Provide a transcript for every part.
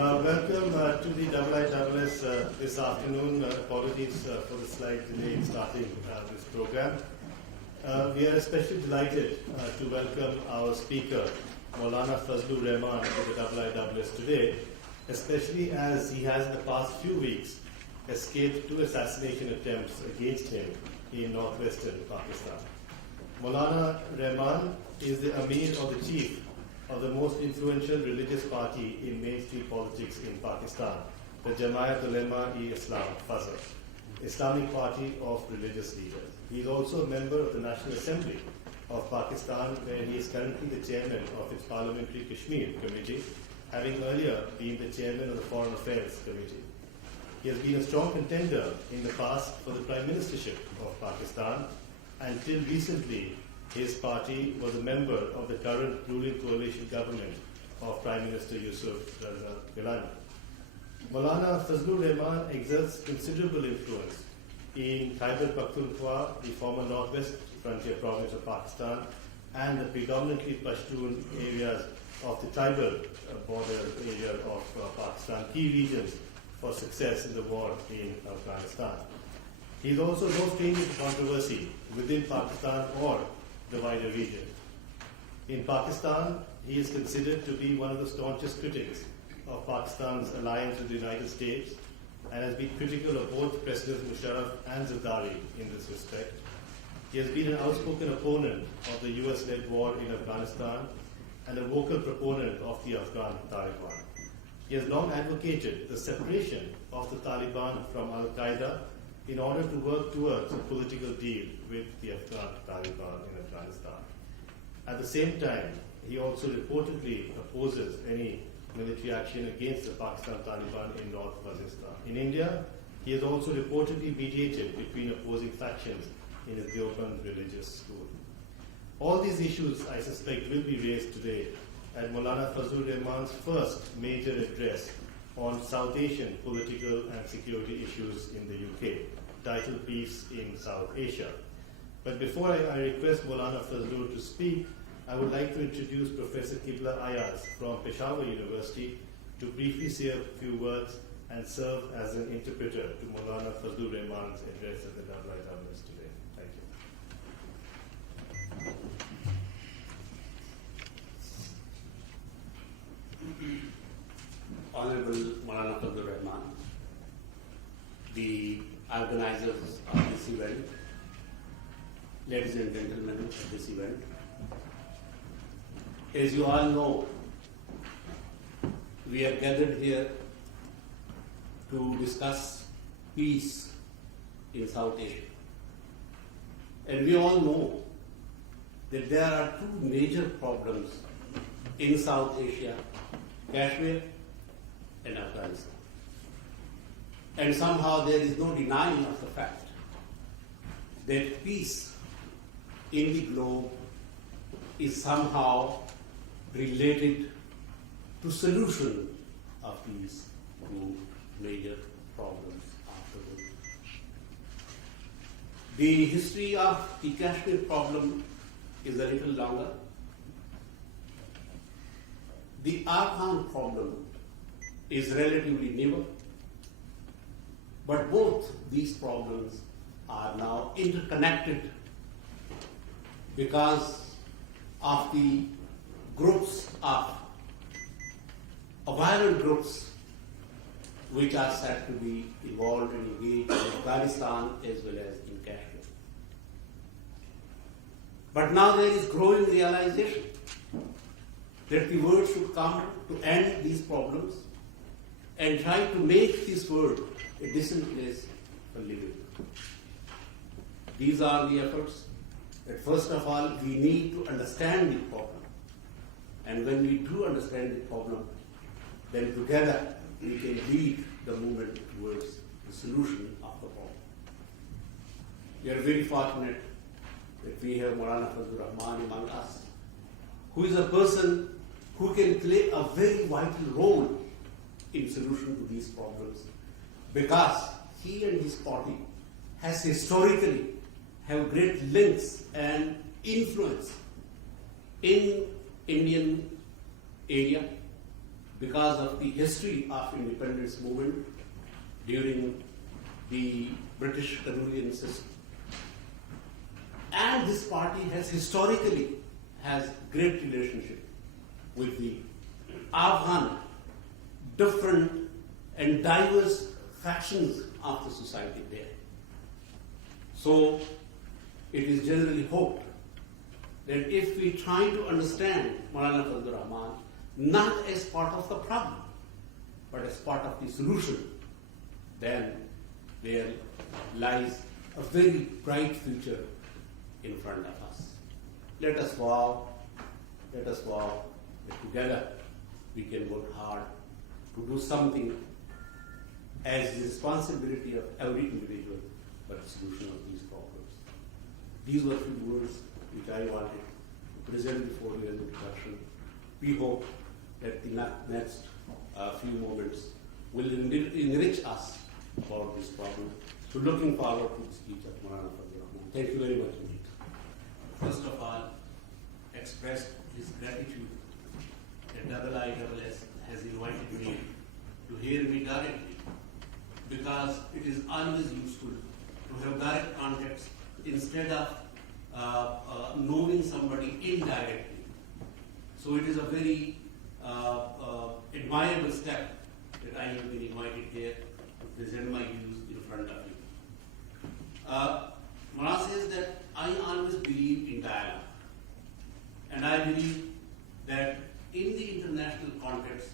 Welcome to the IISS this afternoon. Apologies for the slight delay in starting this program. We are especially delighted to welcome our speaker, Maulana Fazlur Rahman, to the IISS today, especially as he has in the past few weeks escaped two assassination attempts against him in northwestern Pakistan. Maulana Rahman is the Amir or the chief of the most influential religious party in mainstream politics in Pakistan, the Jamiat Islam Fazl, Islamic party of religious leaders. He is also a member of the National Assembly of Pakistan, where he is currently the chairman of its Parliamentary Kashmir Committee, having earlier been the chairman of the Foreign Affairs Committee. He has been a strong contender in the past for the Prime Ministership of Pakistan, and till recently his party was a member of the current ruling coalition government of Prime Minister Yusuf Raza Gilani. Maulana Fazlur Rahman exerts considerable influence in Khyber Pakhtunkhwa, the former northwest frontier province of Pakistan, and the predominantly Pashtun areas of the tribal border area of Pakistan, key regions for success in the war in Afghanistan. He is also no stranger to controversy within Pakistan or the wider region. In Pakistan, he is considered to be one of the staunchest critics of Pakistan's alliance with the United States and has been critical of both Presidents Musharraf and Zardari in this respect. He has been an outspoken opponent of the US-led war in Afghanistan and a vocal proponent of the Afghan Taliban. He has long advocated the separation of the Taliban from Al-Qaeda in order to work towards a political deal with the Afghan Taliban in Afghanistan. At the same time, he also reportedly opposes any military action against the Pakistan Taliban in North Waziristan. In India, he has also reportedly mediated between opposing factions in his Deoband religious school. All these issues, I suspect, will be raised today at Maulana Fazlur Rahman's first major address on South Asian political and security issues in the UK, titled Peace in South Asia. But before I request Maulana Fazlur to speak, I would like to introduce Professor Qibla Ayaz from Peshawar University to briefly say a few words and serve as an interpreter to Maulana Fazlur Rahman's address at the IISS today. Thank you. Honorable Maulana Fazlur Rahman, the organizers of this event, ladies and gentlemen of this event, as you all know, we are gathered here to discuss peace in South Asia. And we all know that there are two major problems in South Asia, Kashmir and Afghanistan. And somehow there is no denying of the fact that peace in the globe is somehow related to solution of these two major problems afterwards. The history of the Kashmir problem is a little longer. The Afghan problem is relatively newer, but both these problems are now interconnected because of the groups of violent groups which are said to be involved and engaged in Afghanistan as well as in Kashmir. But now there is growing realization that the world should come to end these problems and try to make this world a decent place for living. These are the efforts that first of all we need to understand the problem. And when we do understand the problem, then together we can lead the movement towards the solution of the problem. We are very fortunate that we have Maulana Fazlur Rahman among us, who is a person who can play a very vital role in solution to these problems, because he and his party has historically have great links and influence in Indian area, because of the history of independence movement during the British colonial system. And this party has historically has great relationship with the Afghan different and diverse factions of the society there. So it is generally hoped that if we try to understand Maulana Fazlur Rahman not as part of the problem, but as part of the solution, then there lies a very bright future in front of us. Let us vow that together we can work hard to do something as the responsibility of every individual for the solution of these problems. These were few words which I wanted to present before you as an introduction. We hope that the next few moments will enrich us about this problem. So looking forward to the speech of Maulana Fazlur Rahman. Thank you very much indeed. First of all, express his gratitude that IISS has invited me to hear me directly, because it is always useful to have direct contacts instead of knowing somebody indirectly. So it is a very admirable step that I have been invited here to present my views in front of you. Mara says that I always believe in dialogue, and I believe that in the international context,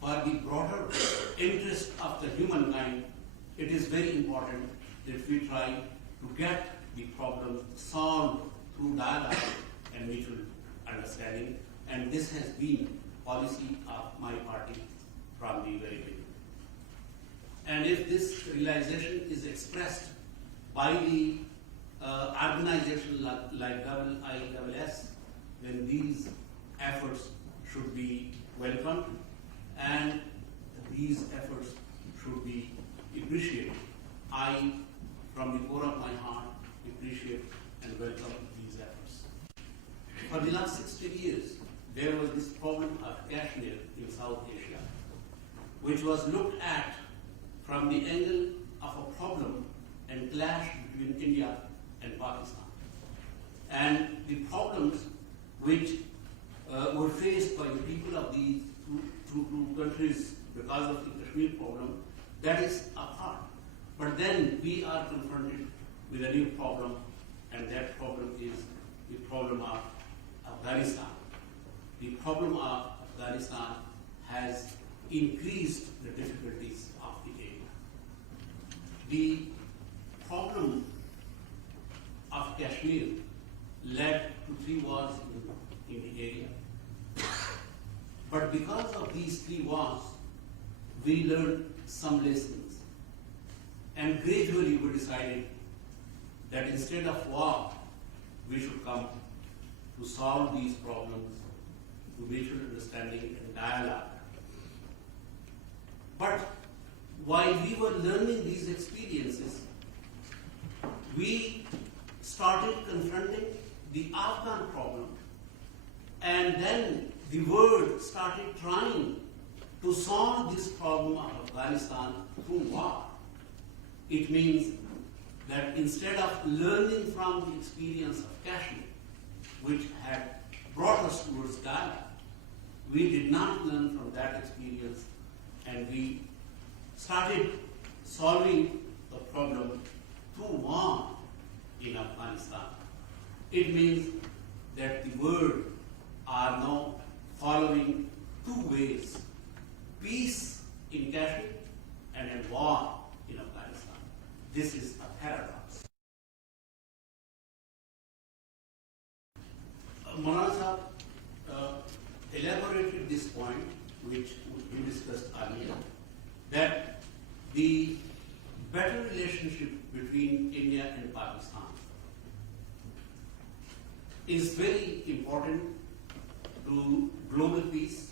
for the broader interest of the humankind, it is very important that we try to get the problems solved through dialogue and mutual understanding, and this has been policy of my party from the very beginning. And if this realization is expressed by the organization like IISS, then these efforts should be welcomed, and these efforts should be appreciated. I, from the core of my heart, appreciate and welcome these efforts. For the last 60 years, there was this problem of Kashmir in South Asia, which was looked at from the angle of a problem and clash between India and Pakistan. And the problems which were faced by the people of these two countries because of the Kashmir problem, that is apart. But then we are confronted with a new problem, and that problem is the problem of Afghanistan. The problem of Afghanistan has increased the difficulties of the area. The problem of Kashmir led to 3 wars in the area. But because of these 3 wars, we learned some lessons. And gradually we decided that instead of war, we should come to solve these problems through mutual understanding and dialogue. But while we were learning these experiences, we started confronting the Afghan problem, and then the world started trying to solve this problem of Afghanistan through war. It means that instead of learning from the experience of Kashmir, which had brought us towards dialogue, we did not learn from that experience, and we started solving the problem through war in Afghanistan. It means that the world are now following 2 ways: peace in Kashmir and a war in Afghanistan. This is a paradox. Maulana elaborated this point, which we discussed earlier, that the better relationship between India and Pakistan is very important to global peace.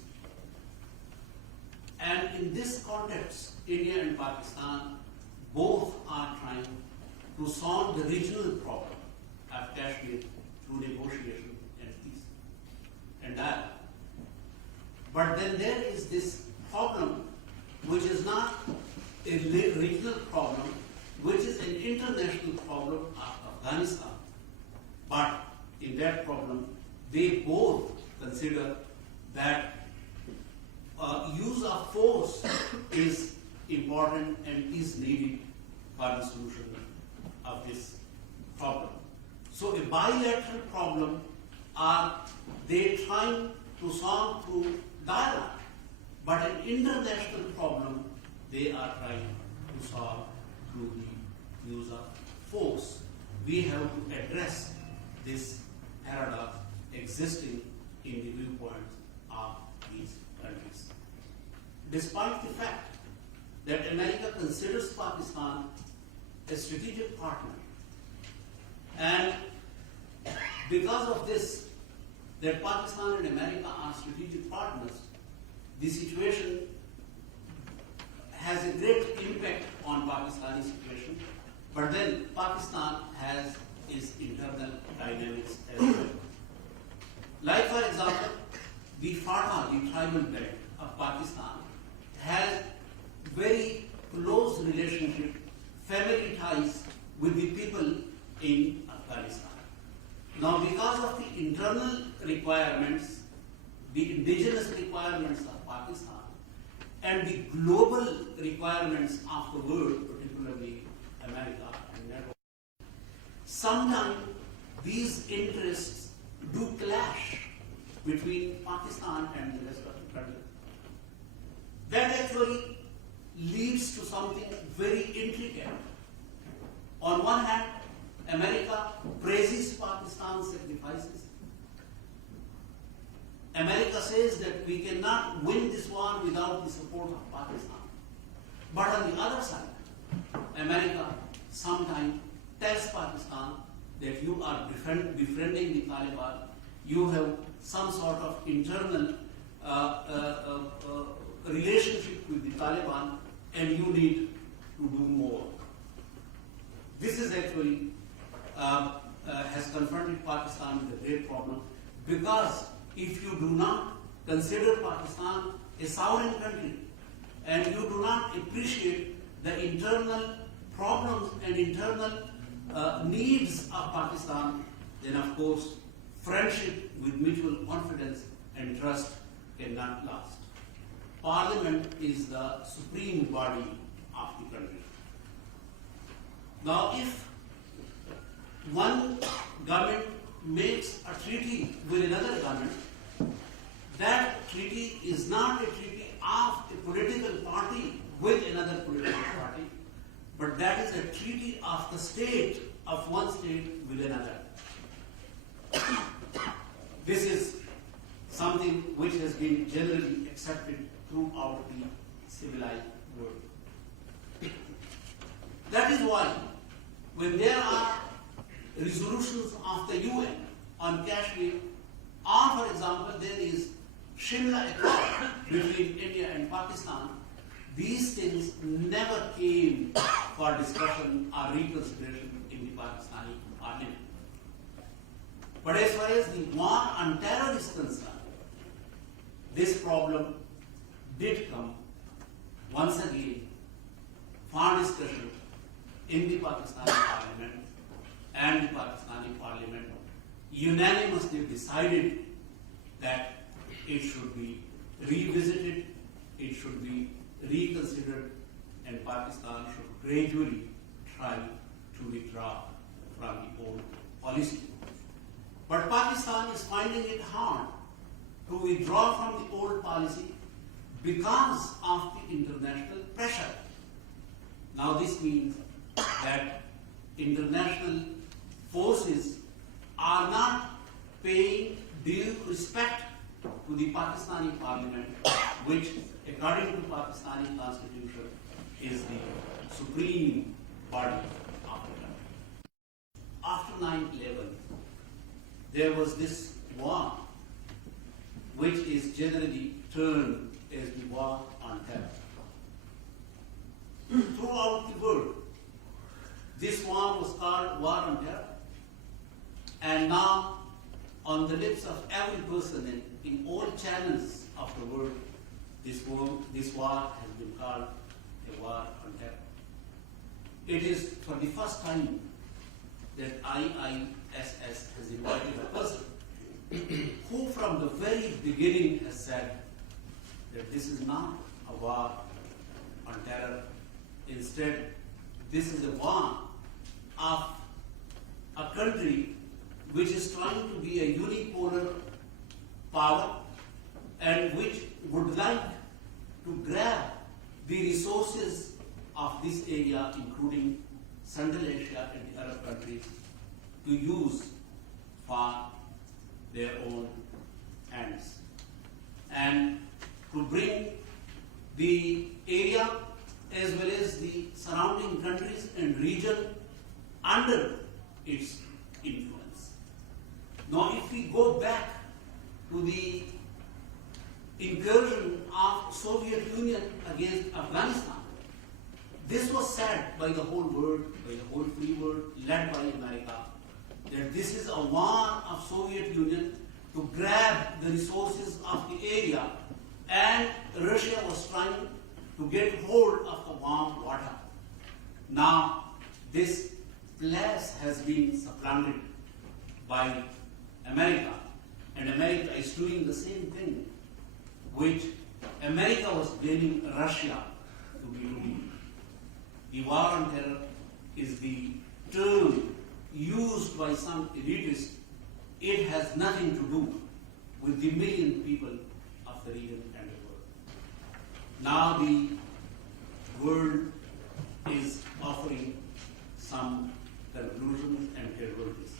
And in this context, India and Pakistan both are trying to solve the regional problem of Kashmir through negotiation and peace and dialogue. But then there is this a regional problem, which is an international problem of Afghanistan. But in that problem, they both consider that use of force is important and is needed for the solution of this problem. So a bilateral problem are they trying to solve through dialogue, but an international problem they are trying to solve through the use of force. We have to address this paradox existing in the viewpoints of these countries. Despite the fact that America considers Pakistan a strategic partner, and because of this, that Pakistan and America are strategic partners, the situation has a great impact on Pakistani situation, but then Pakistan has its internal dynamics as well. Like for example, the FATA, the tribal belt of Pakistan, has very close relationship, family ties with the people in Afghanistan. Now, because of the internal requirements, the indigenous requirements of Pakistan, and the global requirements of the world, particularly America and NATO, sometimes these interests do clash between Pakistan and the rest of the country. That actually leads to something very intricate. On one hand, America praises Pakistan's sacrifices. America says that we cannot win this war without the support of Pakistan. But on the other side, America sometimes tells Pakistan that you are befriending the Taliban, you have some sort of internal relationship with the Taliban, and you need to do more. This is actually has confronted Pakistan with a great problem, because if you do not consider Pakistan a sovereign country and you do not appreciate the internal problems and internal needs of Pakistan, then of course friendship with mutual confidence and trust cannot last. Parliament is the supreme body of the country. Now, if one government makes a treaty with another government, that treaty is not a treaty of a political party with another political party, but that is a treaty of the state, of one state with another. This is something which has been generally accepted throughout the civilized world. That is why when there are resolutions of the UN on Kashmir, or for example there is Shimla Accord between India and Pakistan, these things never came for discussion or reconsideration in the Pakistani parliament. But as far as the war on terror is concerned, this problem did come once again for discussion in the Pakistani parliament, and the Pakistani parliament unanimously decided that it should be revisited, it should be reconsidered, and Pakistan should gradually try to withdraw from the old policy. But Pakistan is finding it hard to withdraw from the old policy because of the international pressure. Now this means that international forces are not paying due respect to the Pakistani parliament, which according to the Pakistani constitution is the supreme body of the country. After 9/11, there was this war, which is generally termed as the war on terror. Throughout the world, this war was called war on terror, and now on the lips of every person in all channels of the world, this war has been called a war on terror. It is for the first time that IISS has invited a person who from the very beginning has said that this is not a war on terror. Instead, this is a war of a country which is trying to be a unipolar power and which would like to grab the resources of this area, including Central Asia and the Arab countries, to use for their own ends, and to bring the area as well as the surrounding countries and region under its influence. Now, if we go back to the incursion of Soviet Union against Afghanistan, this was said by the whole world, by the whole free world, led by America, that this is a war of Soviet Union to grab the resources of the area, and Russia was trying to get hold of the warm water. Now, this place has been supplanted by America, and America is doing the same thing which America was blaming Russia to be doing. The war on terror is the term used by some elitists. It has nothing to do with the million people of the region and the world. Now the world is offering some conclusions and casualties.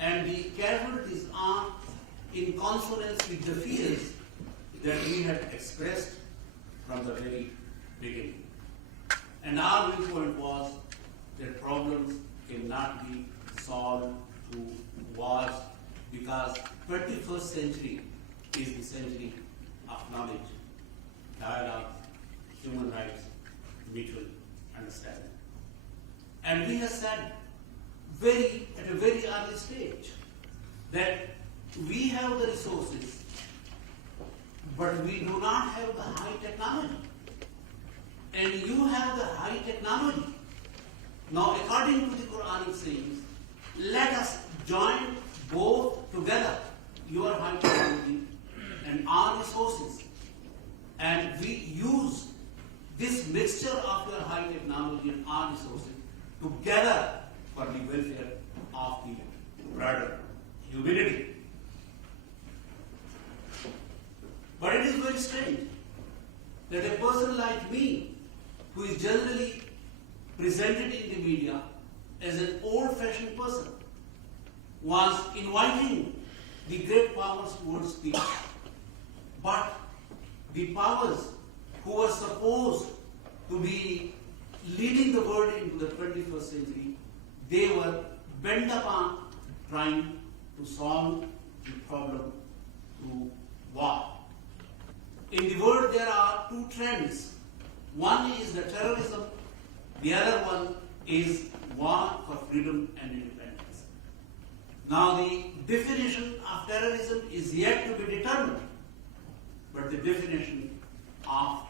And the casualties are in consonance with the fears that we had expressed from the very beginning. And our viewpoint was that problems cannot be solved through wars, because 21st century is the century of knowledge, dialogue, human rights, mutual understanding. And we have said at a very early stage that we have the resources, but we do not have the high technology. And you have the high technology. Now, according to the Quranic sayings, let us join both together, your high technology and our resources, and we use this mixture of your high technology and our resources together for the welfare of the broader humanity. But it is very strange that a person like me, who is generally presented in the media as an old-fashioned person, was inviting the great powers towards peace. But the powers who were supposed to be leading the world into the 21st century, they were bent upon trying to solve the problem through war. In the world, there are two trends. One is the terrorism, the other one is war for freedom and independence. Now, the definition of terrorism is yet to be determined, but the definition of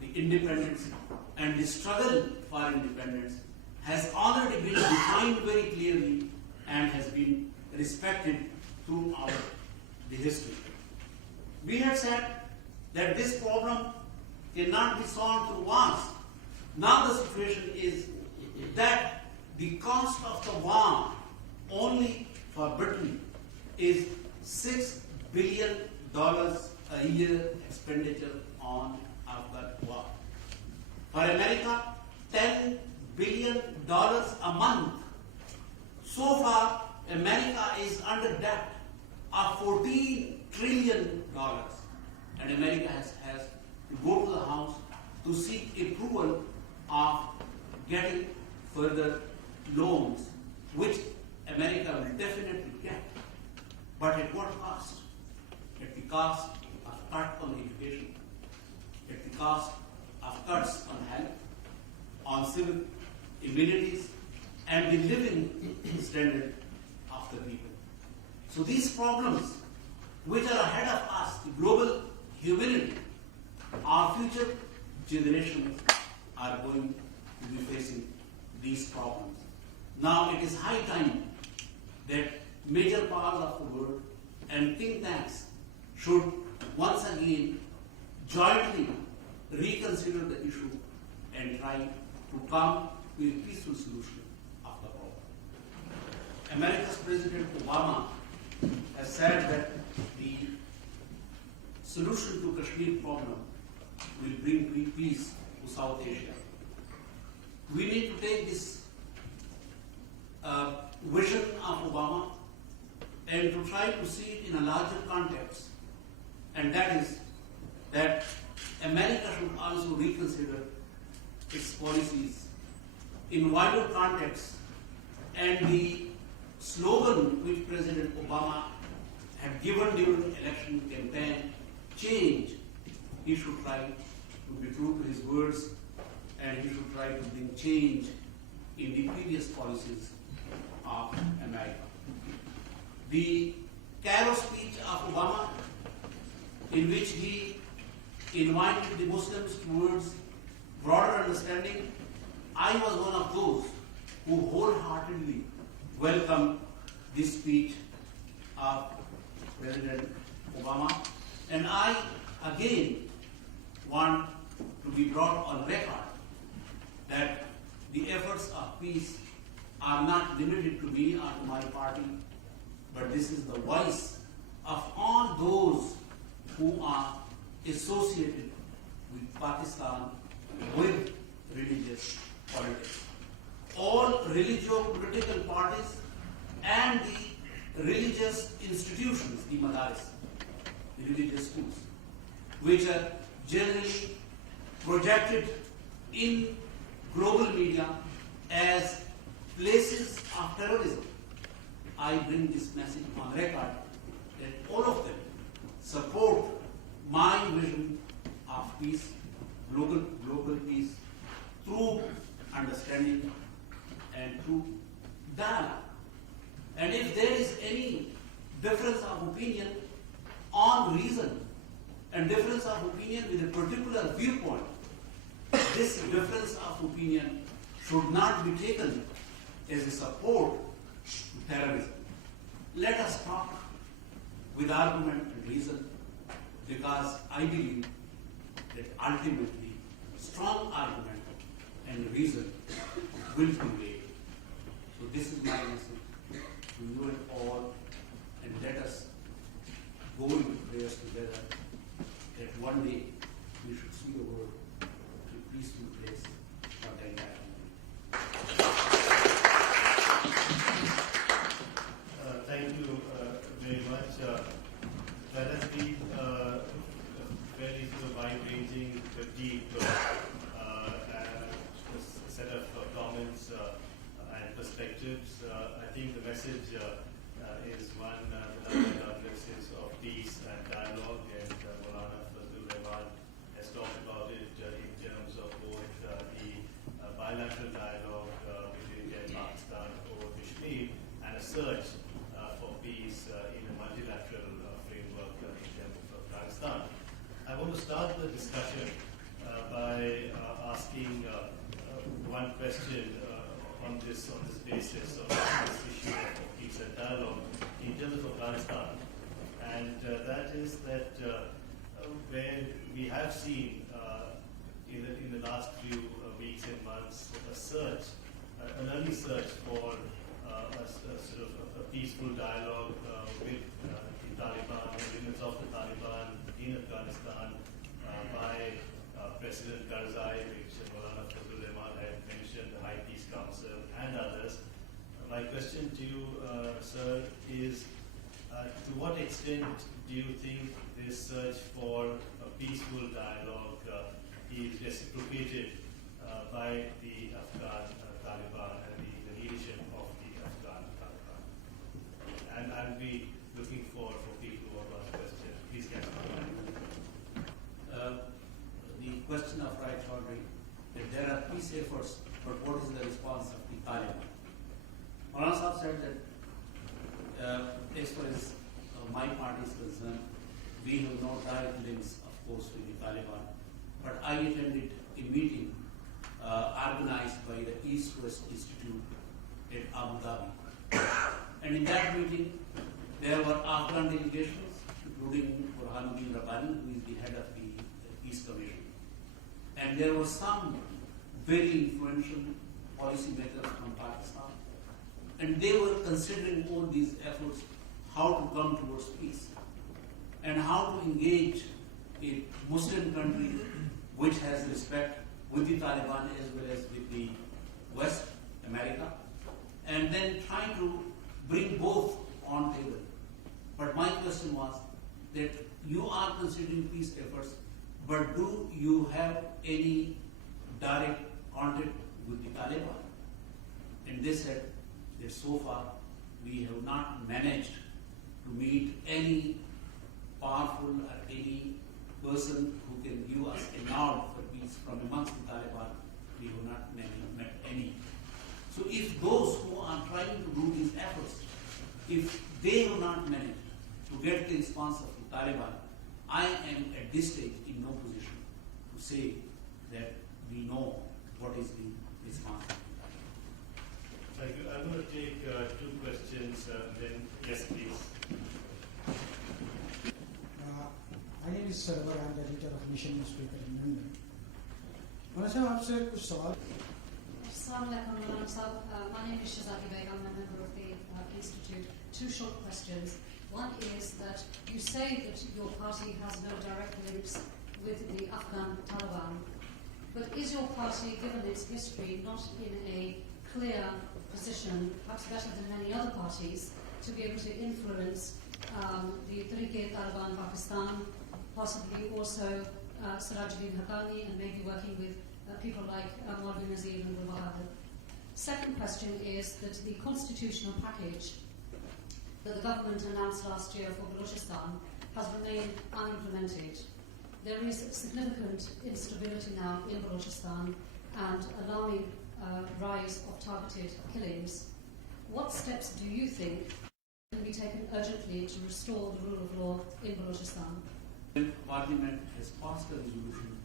the independence and the struggle for independence has already been defined very clearly and has been respected throughout the history. We had said that this problem cannot be solved through wars. Now the situation is that the cost of the war only for Britain is $6 billion a year expenditure on Afghan war. For America, $10 billion a month. So far, America is under debt of $14 trillion. And America has to go to the House to seek approval of getting further loans, which America will definitely get. But at what cost? At the cost of cut on education, at the cost of cuts on health, on civil amenities, and the living standard of the people. So these problems which are ahead of us, the global humanity, our future generations are going to be facing these problems. Now it is high time that major powers of the world and think tanks should once again jointly reconsider the issue and try to come to a peaceful solution of the problem. America's President Obama has said that the solution to Kashmir problem will bring peace to South Asia. We need to take this vision of Obama and to try to see it in a larger context, and that is that America should also reconsider its policies in wider context, and the slogan which President Obama had given during the election campaign, change, he should try to be true to his words, and he should try to bring change in the previous policies of America. The Cairo speech of Obama, in which he invited the Muslims towards broader understanding, I was one of those who wholeheartedly welcomed this speech of President Obama, and I again want to be brought on record that the efforts of peace are not limited to me or to my party, but this is the voice of all those who are associated with Pakistan with religious politics. All religio-political parties and the religious institutions, the madaris, the religious schools, which are generally projected in global media as places of terrorism. I bring this message on record that all of them support my vision of peace, global peace, through understanding and through dialogue. And if there is any difference of opinion on reason and difference of opinion with a particular viewpoint, this difference of opinion should not be taken as a support to terrorism. Let us talk with argument and reason, because I believe that ultimately strong argument and reason will prevail. So this is my message to you and all, and let us go into prayers together that one day we should see the world a peaceful place for the entire Thank you very much. That has been a very wide-ranging, deep set of comments and perspectives. I think the message is one that addresses of peace and dialogue, and Maulana Fazlur Rahman has talked about it in terms of both the bilateral dialogue between India and Pakistan over Kashmir and a search for peace in a multilateral framework in terms of Afghanistan. I want to start the discussion by asking one question on this basis of this issue of peace and dialogue in terms of Afghanistan, and that is that where we have seen in the last few weeks and months a search, an early search for a sort of a peaceful dialogue with the Taliban, the limits of the Taliban in Afghanistan by President Karzai, which Maulana Fazlur Rahman had mentioned, the High Peace Council and others. My question to you, sir, is to what extent do you think this search for a peaceful dialogue is reciprocated by the Afghan Taliban and the leadership of the Afghan Taliban? And I'll be looking for people who have asked questions. Please get started. The question of Right Chaudhry, that there are peace efforts, but what is the response of the Taliban? Maulana Sahib said that as far as my party is concerned, we have no direct links, of course, with the Taliban, but I attended a meeting organized by the East-West Institute at Abu Dhabi. And in that meeting, there were Afghan delegations, including Burhanuddin Rabbani, who is the head of the Peace Commission. And there were some very influential policymakers from Pakistan. And they were considering all these efforts, how to come towards peace and how to engage a Muslim country which has respect with the Taliban as well as with the West, America, and then trying to bring both on table. But my question was that you are considering peace efforts, but do you have any direct contact with the Taliban? And they said that so far we have not managed to meet any powerful or any person who can give us a nod for peace from amongst the Taliban. We have not met any. So if those who are trying to do these efforts, if they have not managed to get the response of the Taliban, I am at this stage in no position to say that we know what is the response of the Taliban. Thank you. I'm going to take two questions. Then, yes, please. My name is Sarwar. I am the editor of Nation newspaper in London. Maulana Sahab, आपसे कुछ सवाल. Assalamu alaikum, Maulana Sahab. My name is Shazadi Beg. I'm a member of the Institute. Two short questions. One is that you say that your party has no direct links with the Afghan Taliban, but is your party, given its history, not in a clear position, perhaps better than many other parties, to be able to influence the Tehreek-e-Taliban Pakistan, possibly also Sirajuddin Haqqani, and maybe working with people like Maulvi Nazir and Gul Bahadur? Second question is that the constitutional package that the government announced last year for Balochistan has remained unimplemented. There is significant instability now in Balochistan and alarming rise of targeted killings. What steps do you think can be taken urgently to restore the rule of law in Balochistan? When Parliament has passed a resolution,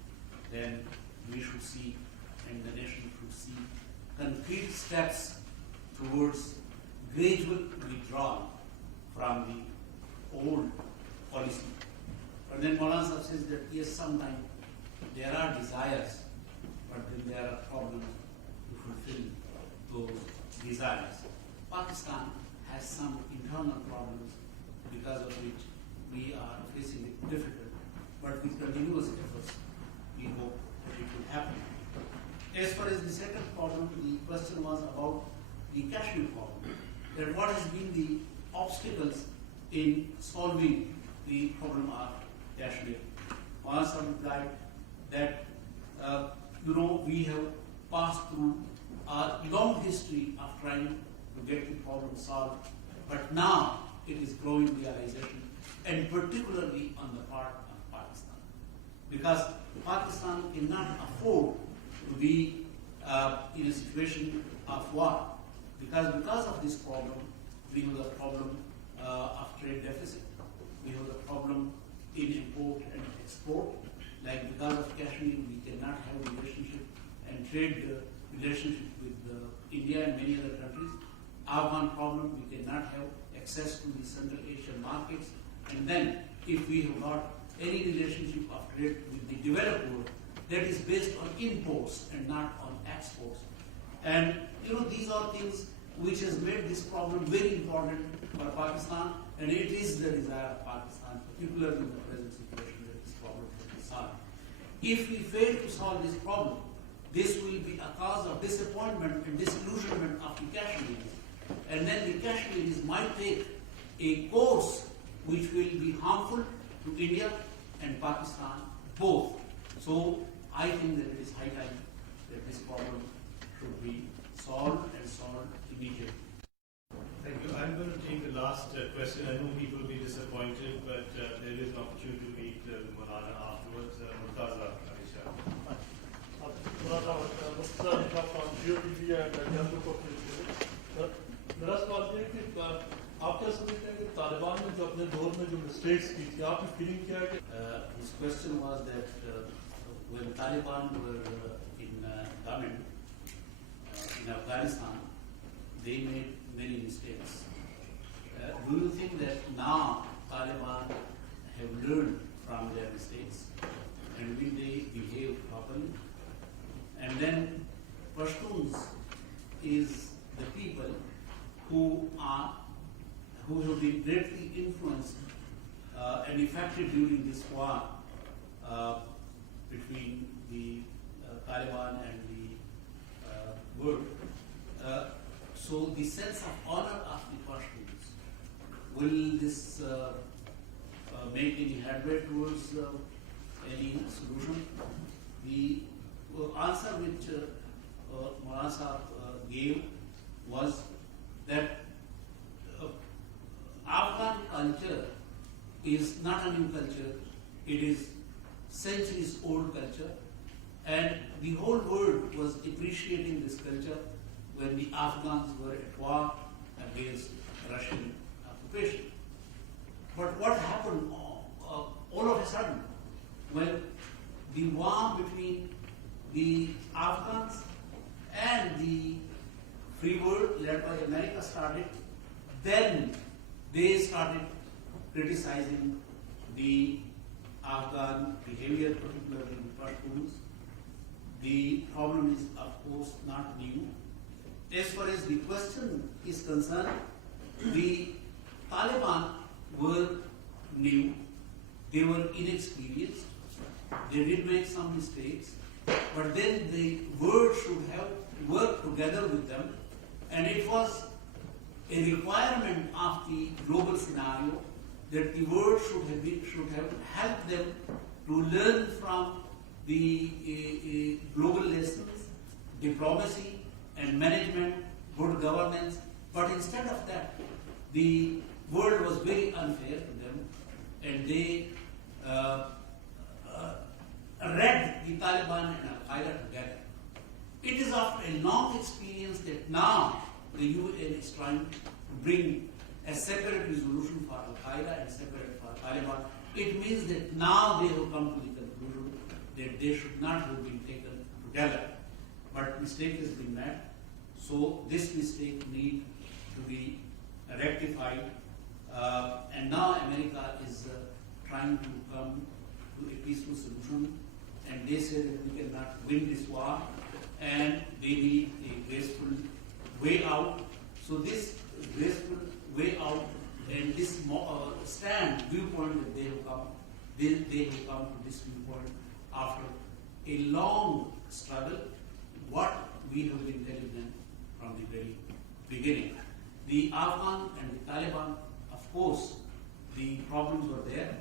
then we should see, and the nation should see, concrete steps towards gradual withdrawal from the old policy. But then Maulana Sahib says that yes, sometimes there are desires, but then there are problems to fulfill those desires. Pakistan has some internal problems because of which we are facing it difficult, but with continuous efforts, we hope that it will happen. As far as the second problem, the question was about the Kashmir problem, that what has been the obstacles in solving the problem of Kashmir. Maulana Sahib replied that we have passed through a long history of trying to get the problem solved, but now it is growing realization, and particularly on the part of Pakistan, because Pakistan cannot afford to be in a situation of war, because of this problem, we have the problem of trade deficit, we have the problem in import and export. Like because of Kashmir, we cannot have a relationship and trade relationship with India and many other countries. Afghan problem, we cannot have access to the Central Asian markets. And then, if we have got any relationship of trade with the developed world, that is based on imports and not on exports. And these are things which has made this problem very important for Pakistan, and it is the desire of Pakistan, particularly in the present situation, that this problem should be solved. If we fail to solve this problem, this will be a cause of disappointment and disillusionment of the Kashmiris. And then the Kashmiris might take a course which will be harmful to India and Pakistan both. So I think that it is high time that this problem should be solved and solved immediately. Thank you. I'm going to take the last question. I know people will be disappointed, but there is an opportunity to meet Maulana afterwards. Murtaza Aisha. मेरा सवाल ये है कि आप क्या समझते हैं कि तालिबान ने जो अपने दौर में जो मिस्टेक्स की थी, आपकी फीलिंग क्या है कि His question was that when Taliban were in government in Afghanistan, they made many mistakes. Do you think that now Taliban have learned from their mistakes and will they behave properly? And then Pashtuns is the people who have been greatly influenced and affected during this war between the Taliban and the world. So the sense of honor of the Pashtuns, will this make any headway towards any solution? The answer which Maulana Sahab gave was that Afghan culture is not a new culture, it is centuries old culture, and the whole world was appreciating this culture when the Afghans were at war against Russian occupation. But what happened all of a sudden when the war between the Afghans and the free world led by America started, then they started criticizing the Afghan behavior, particularly the Pashtuns. The problem is, of course, not new. As far as the question is concerned, the Taliban were new, they were inexperienced, they did make some mistakes, but then the world should have worked together with them, and it was a requirement of the global scenario that the world should have helped them to learn from the global lessons, diplomacy and management, good governance. But instead of that, the world was very unfair to them, and they read the Taliban and Al-Qaeda together. It is after a long experience that now the UN is trying to bring a separate resolution for Al-Qaeda and separate for Taliban. It means that now they have come to the conclusion that they should not have been taken together. But mistake has been made. So this mistake needs to be rectified. And now America is trying to come to a peaceful solution. And they say that we cannot win this war, and they need a graceful way out. So this graceful way out and this viewpoint that they have come, they have come to this viewpoint after a long struggle, what we have been telling them from the very beginning. The Afghan and the Taliban, of course, the problems were there,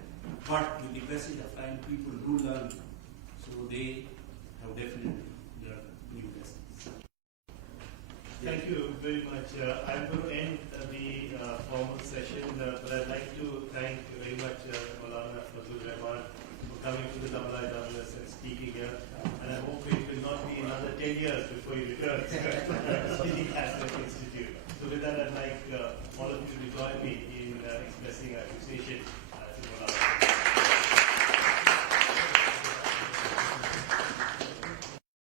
but with the passage of time, people do learn. So they have definitely learned new lessons. Thank you very much. I'm going to end the formal session, but I'd like to thank very much Maulana Fazlur Rahman for coming to the IISS and speaking here. And I hope it will not be another 10 years before he returns.